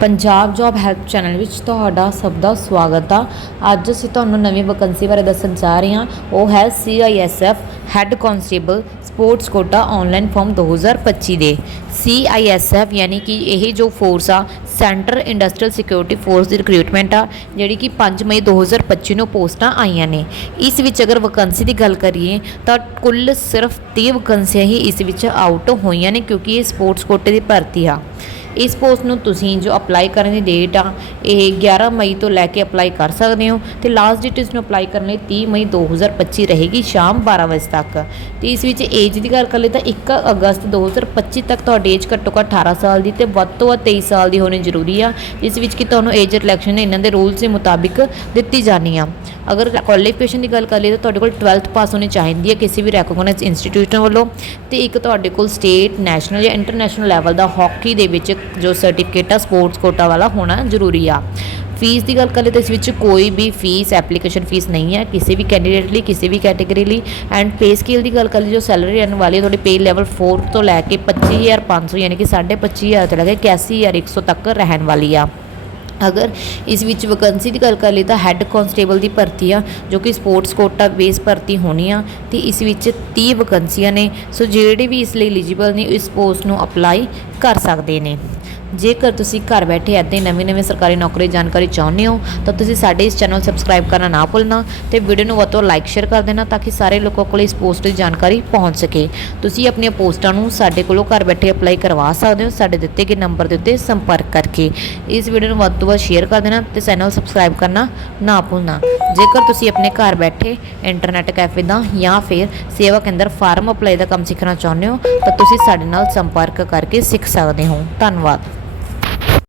Punjab job help channel ਵਿੱਚ ਤੁਹਾਡਾ ਸਭ ਦਾ ਸਵਾਗਤ ਆ। ਅੱਜ ਅਸੀਂ ਤੁਹਾਨੂੰ ਨਵੀਂ ਵੈਕੰਸੀ ਬਾਰੇ ਦੱਸਣ ਜਾ ਰਹੇ ਹਾਂ। ਉਹ ਹੈ CISF head constable sports quota online form 2025 ਦੇ CISF ਯਾਨੀ ਕਿ ਇਹ ਜੋ ਫੋਰਸ ਆ ਸੈਂਟਰ ਇੰਡਸਟਰੀਅਲ ਸਿਕਿਉਰਿਟੀ ਫੋਰਸ ਦੀ ਰਿਕਰੂਟਮੈਂਟ ਆ, ਜਿਹੜੀ ਕਿ 5 ਮਈ 2025 ਨੂੰ ਪੋਸਟਾਂ ਆਈਆਂ ਨੇ। ਇਸ ਵਿੱਚ ਅਗਰ ਵੈਕੰਸੀ ਦੀ ਗੱਲ ਕਰੀਏ, ਤਾਂ ਕੁੱਲ ਸਿਰਫ 30 ਵੈਕੰਸੀਆਂ ਹੀ ਇਸ ਵਿੱਚ ਆਊਟ ਹੋਈਆਂ ਨੇ, ਕਿਉਂਕਿ ਇਹ ਸਪੋਰਟਸ ਕੋਟੇ ਦੀ ਭਰਤੀ ਆ। ਇਸ ਪੋਸਟ ਨੂੰ ਤੁਸੀਂ ਜੋ ਅਪਲਾਈ ਕਰਨ ਦੀ ਡੇਟ ਆ, ਇਹ 11 ਮਈ ਤੋਂ ਲੈ ਕੇ ਅਪਲਾਈ ਕਰ ਸਕਦੇ ਹੋ ਤੇ ਲਾਸਟ ਡੇਟ ਇਸ ਨੂੰ ਅਪਲਾਈ ਕਰਨ ਲਈ 30 ਮਈ 2025 ਰਹੇਗੀ, ਸ਼ਾਮ 12 ਵਜੇ ਤੱਕ। ਤੇ ਇਸ ਵਿੱਚ ਏਜ ਦੀ ਗੱਲ ਕਰ ਲਈ ਤਾਂ 1 ਅਗਸਤ 2025 ਤੱਕ ਤੁਹਾਡੀ ਏਜ ਘੱਟੋ ਘੱਟ 18 ਸਾਲ ਦੀ ਤੇ ਵੱਧ ਤੋਂ ਵੱਧ 23 ਸਾਲ ਦੀ ਹੋਣੀ ਜ਼ਰੂਰੀ ਆ। ਇਸ ਵਿੱਚ ਕਿ ਤੁਹਾਨੂੰ ਏਜ ਰਿਲੈਕਸ਼ਨ ਇਹਨਾਂ ਦੇ ਰੂਲਸ ਦੇ ਮੁਤਾਬਿਕ ਦਿੱਤੀ ਜਾਣੀ ਆ। ਅਗਰ ਕੁਆਲੀਫਿਕੇਸ਼ਨ ਦੀ ਗੱਲ ਕਰ ਲਈਏ ਤਾਂ ਤੁਹਾਡੇ ਕੋਲ 12th ਪਾਸ ਹੋਣੀ ਚਾਹੀਦੀ ਹੈ ਕਿਸੇ ਵੀ ਰੈਕਗਨਾਈਜ਼ ਇੰਸਟੀਟਿਊਸ਼ਨ ਵੱਲੋਂ। ਤੇ ਇੱਕ ਤੁਹਾਡੇ ਕੋਲ ਸਟੇਟ ਨੈਸ਼ਨਲ ਜਾਂ ਇੰਟਰਨੈਸ਼ਨਲ ਲੈਵਲ ਦਾ ਹਾਕੀ ਦੇ ਵਿੱਚ ਜੋ ਸਰਟੀਫਿਕੇਟ ਆ ਸਪੋਰਟਸ ਕੋਟਾ ਵਾਲਾ ਹੋਣਾ ਜ਼ਰੂਰੀ ਆ। ਫੀਸ ਦੀ ਗੱਲ ਕਰੀਏ ਤਾਂ ਇਸ ਵਿੱਚ ਕੋਈ ਵੀ ਫੀਸ ਐਪਲੀਕੇਸ਼ਨ ਫੀਸ ਨਹੀਂ ਹੈ। ਕਿਸੇ ਵੀ ਕੈਂਡੀਡੇਟ ਲਈ, ਕਿਸੇ ਵੀ ਕੈਟਾਗਰੀ ਲਈ। ਐਂਡ ਪੇ ਸਕੇਲ ਦੀ ਗੱਲ ਕਰੀਏ ਜੋ ਸੈਲਰੀ ਰਹਿਣ ਵਾਲੀ ਹੈ, ਤੁਹਾਡੀ ਪੇ ਲੈਵਲ 4 ਤੋਂ ਲੈ ਕੇ 25500 ਯਾਨੀ ਕਿ 25500 ਤੋਂ ਲੈ ਕੇ 81100 ਤੱਕ ਰਹਿਣ ਵਾਲੀ ਆ। ਅਗਰ ਇਸ ਵਿੱਚ ਵੈਕੈਂਸੀ ਦੀ ਗੱਲ ਕਰ ਲਈ ਤਾਂ ਹੈੱਡ ਕਾਂਸਟੇਬਲ ਦੀ ਭਰਤੀ ਆ, ਜੋ ਕਿ ਸਪੋਰਟਸ ਕੋਟਾ ਬੇਸ ਭਰਤੀ ਹੋਣੀ ਆ, ਤੇ ਇਸ ਵਿੱਚ 30 ਵੈਕੰਸੀਆਂ ਨੇ। ਸੋ ਜਿਹੜੇ ਵੀ ਇਸ ਲਈ ਐਲੀਜੀਬਲ ਨੇ ਇਸ ਪੋਸਟ ਨੂੰ ਅਪਲਾਈ ਕਰ ਸਕਦੇ ਨੇ। ਜੇਕਰ ਤੁਸੀਂ ਘਰ ਬੈਠੇ ਇੱਦਾਂ ਹੀ ਨਵੀਂ-ਨਵੀਂ ਸਰਕਾਰੀ ਨੌਕਰੀ ਦੀ ਜਾਣਕਾਰੀ ਚਾਹੁੰਦੇ ਹੋ, ਤਾਂ ਤੁਸੀਂ ਸਾਡੇ ਇਸ ਚੈਨਲ ਸਬਸਕ੍ਰਾਈਬ ਕਰਨਾ ਨਾ ਭੁੱਲਣਾ ਤੇ ਵੀਡੀਓ ਨੂੰ ਵੱਧ ਤੋਂ ਲਾਈਕ ਸ਼ੇਅਰ ਕਰ ਦੇਣਾ ਤਾਂ ਕਿ ਸਾਰੇ ਲੋਕਾਂ ਕੋਲ ਇਸ ਪੋਸਟ ਦੀ ਜਾਣਕਾਰੀ ਪਹੁੰਚ ਸਕੇ। ਤੁਸੀਂ ਆਪਣੀਆਂ ਪੋਸਟਾਂ ਨੂੰ ਸਾਡੇ ਕੋਲੋਂ ਘਰ ਬੈਠੇ ਅਪਲਾਈ ਕਰਵਾ ਸਕਦੇ ਹੋ, ਸਾਡੇ ਦਿੱਤੇ ਗਏ ਨੰਬਰ ਦੇ ਉੱਤੇ ਸੰਪਰਕ ਕਰਕੇ। ਇਸ ਵੀਡੀਓ ਨੂੰ ਵੱਧ ਤੋਂ ਵੱਧ ਸ਼ੇਅਰ ਕਰ ਦੇਣਾ ਤੇ ਚੈਨਲ ਸਬਸਕ੍ਰਾਈਬ ਕਰਨਾ ਨਾ ਭੁੱਲਣਾ। ਜੇਕਰ ਤੁਸੀਂ ਆਪਣੇ ਘਰ ਬੈਠੇ ਇੰਟਰਨੈਟ ਕੈਫੇ ਦਾ ਜਾਂ ਫਿਰ ਸੇਵਾ ਕੇਂਦਰ ਫਾਰਮ ਅਪਲਾਈ ਦਾ ਕੰਮ ਸਿੱਖਣਾ ਚਾਹੁੰਦੇ ਹੋ, ਤਾਂ ਤੁਸੀਂ ਸਾਡੇ ਨਾਲ ਸੰਪਰਕ ਕਰਕੇ ਸਿੱਖ ਸਕਦੇ ਹੋ। ਧੰਨਵਾਦ।